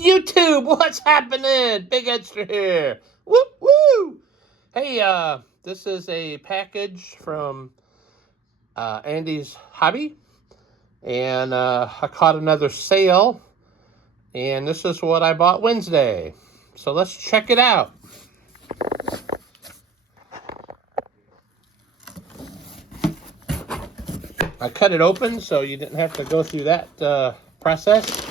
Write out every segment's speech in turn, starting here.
YouTube, what's happening? Big Extra here. Woo woo! Hey, this is a package from Andy's Hobby, and I caught another sale, and this is what I bought Wednesday. So let's check it out. I cut it open so you didn't have to go through that process.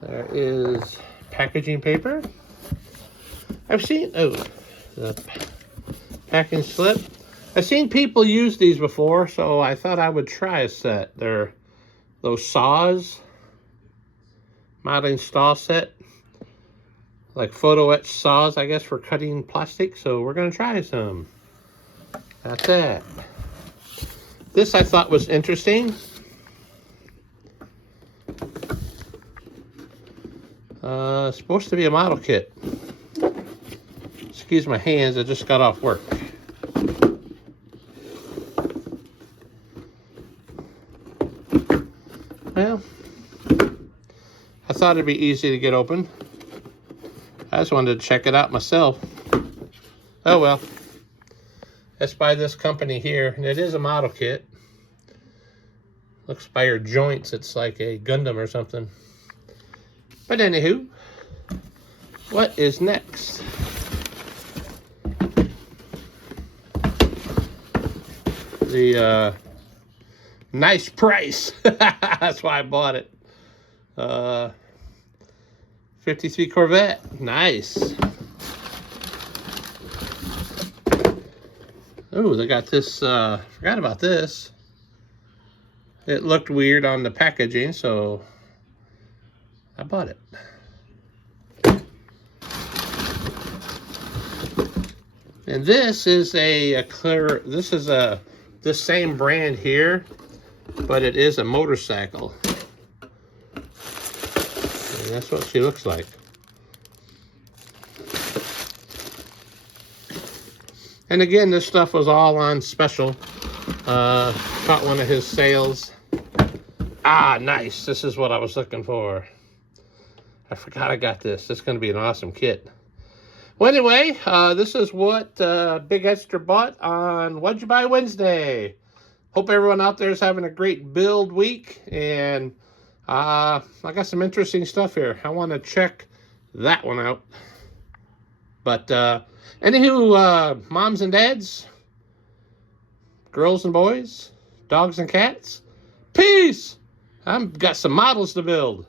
There is packaging paper. I've seen, the packing slip. I've seen people use these before, so I thought I would try a set. They're those saws, modeling saw set, like photo etch saws, I guess, for cutting plastic. So we're gonna try some. That's that. This I thought was interesting. Supposed to be a model kit. Excuse my hands, I just got off work. Well, I thought it'd be easy to get open. I just wanted to check it out myself. Oh well. It's by this company here, and it is a model kit. Looks by your joints, it's like a Gundam or something. But anywho, what is next? The nice price. That's why I bought it. 53 Corvette. Nice. Oh, they got this. Forgot about this. It looked weird on the packaging, so I bought it. And this is a clear. This is the same brand here, but it is a motorcycle. And that's what she looks like. And again, this stuff was all on special. Caught one of his sales. Ah, nice. This is what I was looking for. I forgot I got this. This is going to be an awesome kit. Well, anyway, this is what Big Extra bought on What'd You Buy Wednesday. Hope everyone out there is having a great build week. And I got some interesting stuff here. I want to check that one out. But anywho, moms and dads, girls and boys, dogs and cats, peace! I've got some models to build.